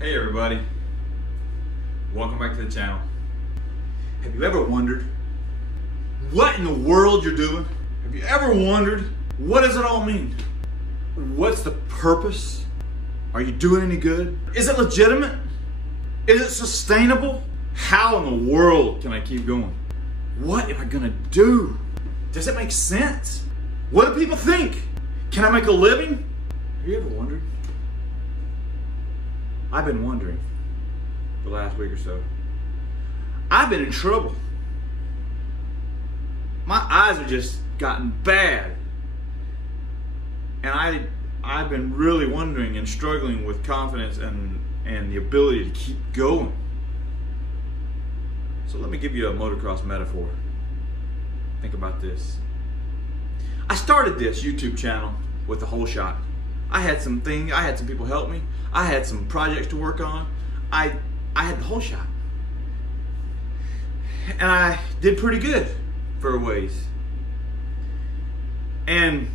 Hey everybody, welcome back to the channel. Have you ever wondered what in the world you're doing? Have you ever wondered what does it all mean? What's the purpose? Are you doing any good? Is it legitimate? Is it sustainable? How in the world can I keep going? What am I gonna do? Does it make sense? What do people think? Can I make a living? Have you ever wondered? I've been wondering the last week or so. I've been in trouble. My eyes have just gotten bad. And I've been really wondering and struggling with confidence and the ability to keep going. So let me give you a motocross metaphor. Think about this. I started this YouTube channel with a whole shot. I had some people help me. I had some projects to work on. I had the whole shot. And I did pretty good for a ways. And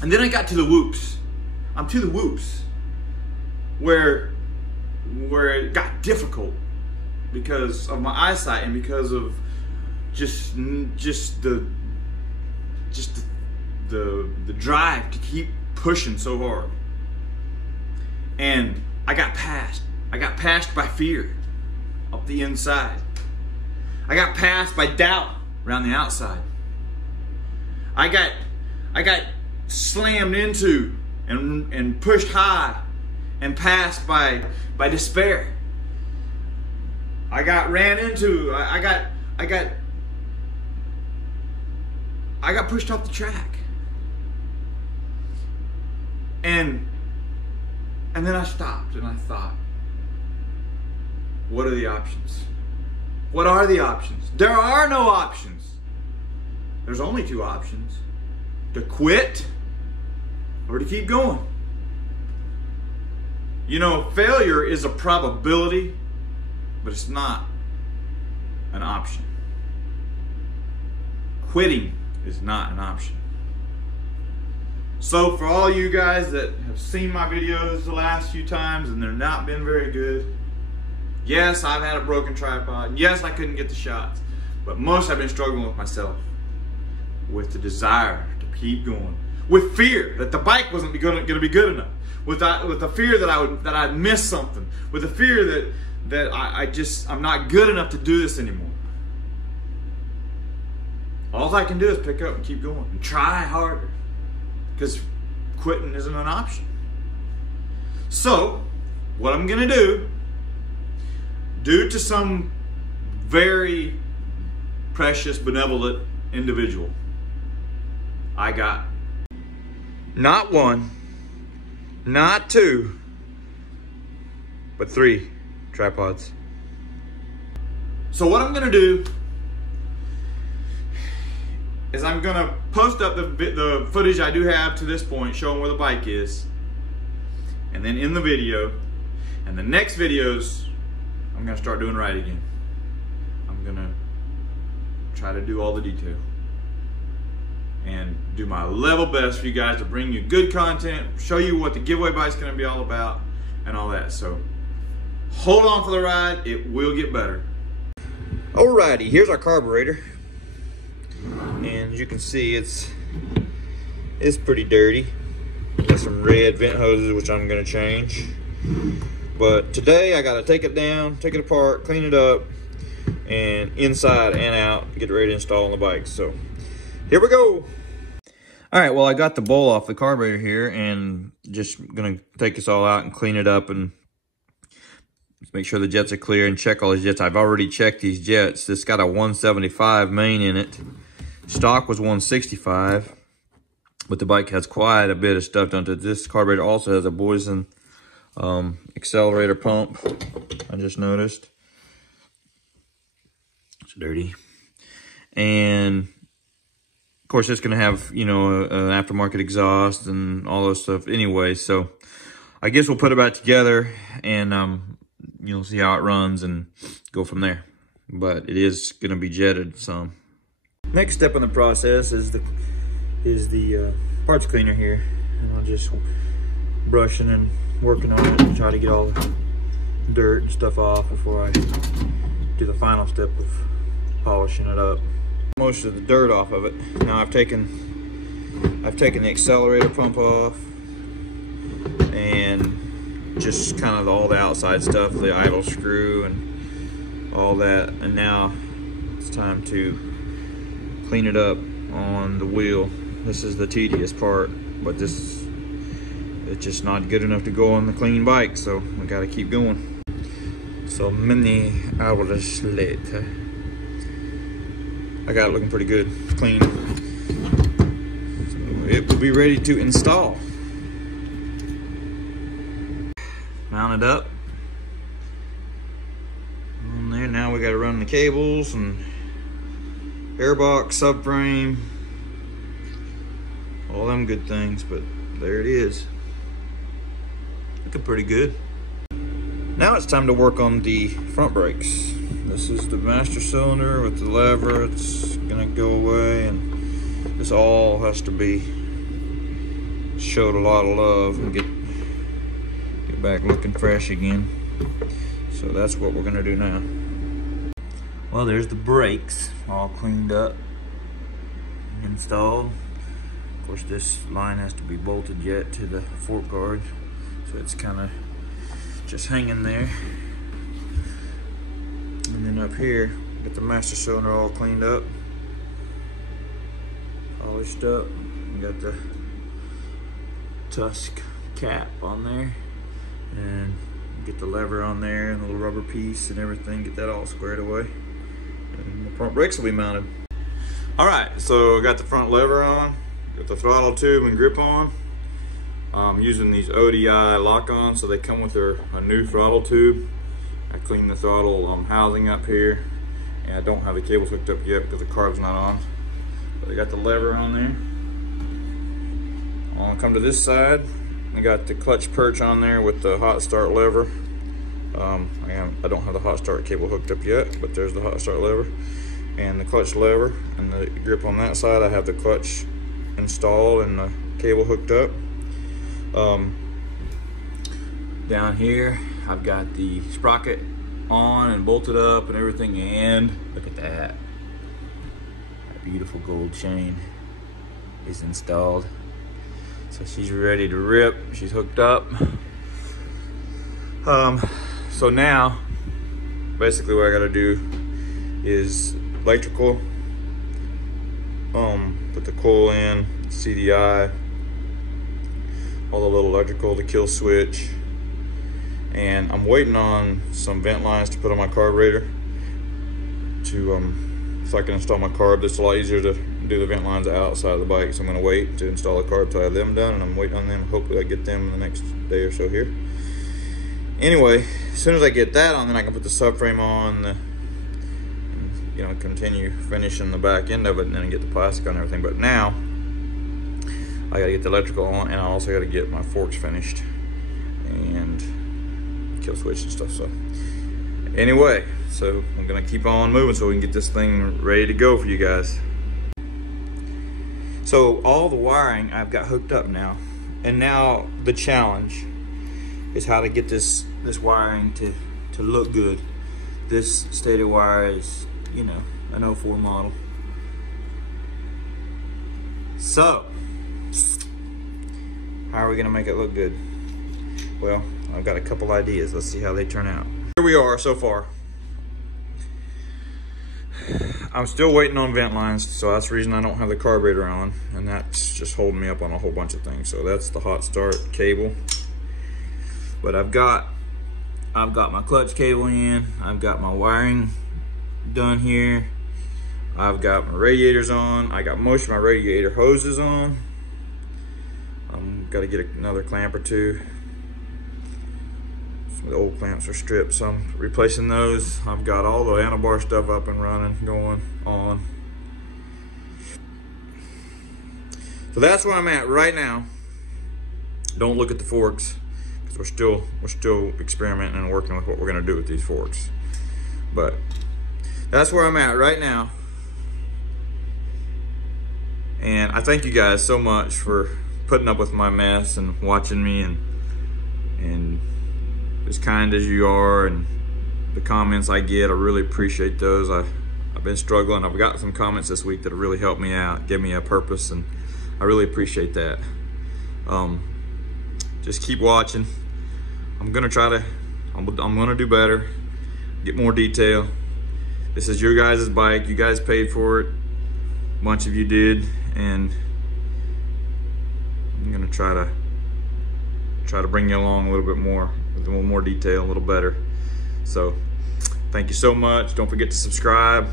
then I got to the whoops. I'm to the whoops where it got difficult because of my eyesight and because of just the drive to keep pushing so hard. And I got passed by fear up the inside. I got passed by doubt around the outside. I got slammed into and pushed high and passed by despair. I got ran into, I got pushed off the track. And then I stopped and I thought, what are the options? What are the options? There are no options. There's only two options: to quit or to keep going. You know, failure is a probability, but it's not an option. Quitting is not an option. So for all you guys that have seen my videos the last few times and they're not been very good, yes, I've had a broken tripod. Yes, I couldn't get the shots. But most I've been struggling with myself, with the desire to keep going, with fear that the bike wasn't going to be good enough, with the fear that I'd miss something, with the fear that I'm not good enough to do this anymore. All I can do is pick up and keep going and try harder, because quitting isn't an option. So what I'm gonna do, due to some very precious, benevolent individual, I got not one, not two, but 3 tripods. So what I'm gonna do is I'm gonna post up the footage I do have to this point showing where the bike is, and then in the video, and the next videos I'm gonna start doing right again. I'm gonna try to do all the detail and do my level best for you guys to bring you good content, show you what the giveaway bike's gonna be all about and all that. So hold on for the ride, it will get better. Alrighty, here's our carburetor. And as you can see, it's pretty dirty. Got some red vent hoses, which I'm gonna change. But today I gotta take it down, take it apart, clean it up, and inside and out, get ready to install on the bike. So here we go. All right, well, I got the bowl off the carburetor here, and just gonna take this all out and clean it up and make sure the jets are clear and check all the jets. I've already checked these jets. This got a 175 main in it. Stock was 165, but the bike has quite a bit of stuff done to it. This carburetor also has a Boysen accelerator pump, I just noticed. It's dirty. And of course it's gonna have, you know, an aftermarket exhaust and all this stuff anyway. So I guess we'll put it back together and you'll see how it runs and go from there. But it is gonna be jetted some. Next step in the process is the parts cleaner here, and I'll just brushing and working on it and try to get all dirt and stuff off before I do the final step of polishing it up. Most of the dirt off of it. Now I've taken the accelerator pump off and just kind of all the outside stuff, the idle screw and all that, and now it's time to clean it up on the wheel. This is the tedious part, but it's just not good enough to go on the clean bike, so we gotta keep going. So many hours later, I got it looking pretty good, clean. So it will be ready to install. Mount it up on there. Now we gotta run the cables and airbox, subframe, all them good things, but there it is. Looking pretty good. Now it's time to work on the front brakes. This is the master cylinder with the lever. It's gonna go away, and this all has to be showed a lot of love and get back looking fresh again. So that's what we're gonna do now. Well, there's the brakes all cleaned up and installed. Of course, this line has to be bolted yet to the fork guard, so it's kind of just hanging there. And then up here, got the master cylinder all cleaned up, polished up. We got the Tusk cap on there, and get the lever on there and the little rubber piece and everything, get that all squared away. And the front brakes will be mounted. All right, so I got the front lever on, got the throttle tube and grip on. I'm using these ODI lock-ons, so they come with a new throttle tube. I cleaned the throttle housing up here, and I don't have the cables hooked up yet because the carb's not on. But I got the lever on there. I'll come to this side. I got the clutch perch on there with the hot start lever. I don't have the hot start cable hooked up yet, but there's the hot start lever and the clutch lever and the grip on that side. I have the clutch installed and the cable hooked up. Down here I've got the sprocket on and bolted up and everything, and look at that. That beautiful gold chain is installed. So she's ready to rip. She's hooked up. So now, basically what I gotta do is electrical. Put the coil in, CDI, all the little electrical, the kill switch. And I'm waiting on some vent lines to put on my carburetor to, so I can install my carb. It's a lot easier to do the vent lines outside of the bike, so I'm gonna wait to install the carb till I have them done, and I'm waiting on them. Hopefully I get them in the next day or so here. Anyway, as soon as I get that on, then I can put the subframe on, and, you know, continue finishing the back end of it, and then get the plastic on everything. But now I gotta get the electrical on, and I also gotta get my forks finished and kill switch and stuff. So anyway, so I'm gonna keep on moving so we can get this thing ready to go for you guys. So all the wiring I've got hooked up now, and now the challenge is how to get this wiring to look good. This stator wire is, you know, an 04 model. So how are we gonna make it look good? Well, I've got a couple ideas. Let's see how they turn out. Here we are so far. I'm still waiting on vent lines, so that's the reason I don't have the carburetor on, and that's just holding me up on a whole bunch of things. So that's the hot start cable. But I've got my clutch cable in, I've got my wiring done here, I've got my radiators on, I got most of my radiator hoses on. Got to get another clamp or two. Some of the old clamps are stripped, so I'm replacing those. I've got all the handlebar stuff up and running, going on. So that's where I'm at right now. Don't look at the forks, because we're still experimenting and working with what we're gonna do with these forks. But that's where I'm at right now. And I thank you guys so much for putting up with my mess and watching me and as kind as you are and the comments I get. I really appreciate those. I've been struggling. I've got some comments this week that have really helped me out, give me a purpose, and I really appreciate that. Just keep watching. I'm gonna do better, get more detail. This is your guys' bike. You guys paid for it. A bunch of you did, and I'm gonna try to bring you along a little bit more, with a little more detail, a little better. So thank you so much. Don't forget to subscribe,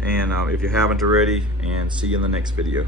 and if you haven't already, and see you in the next video.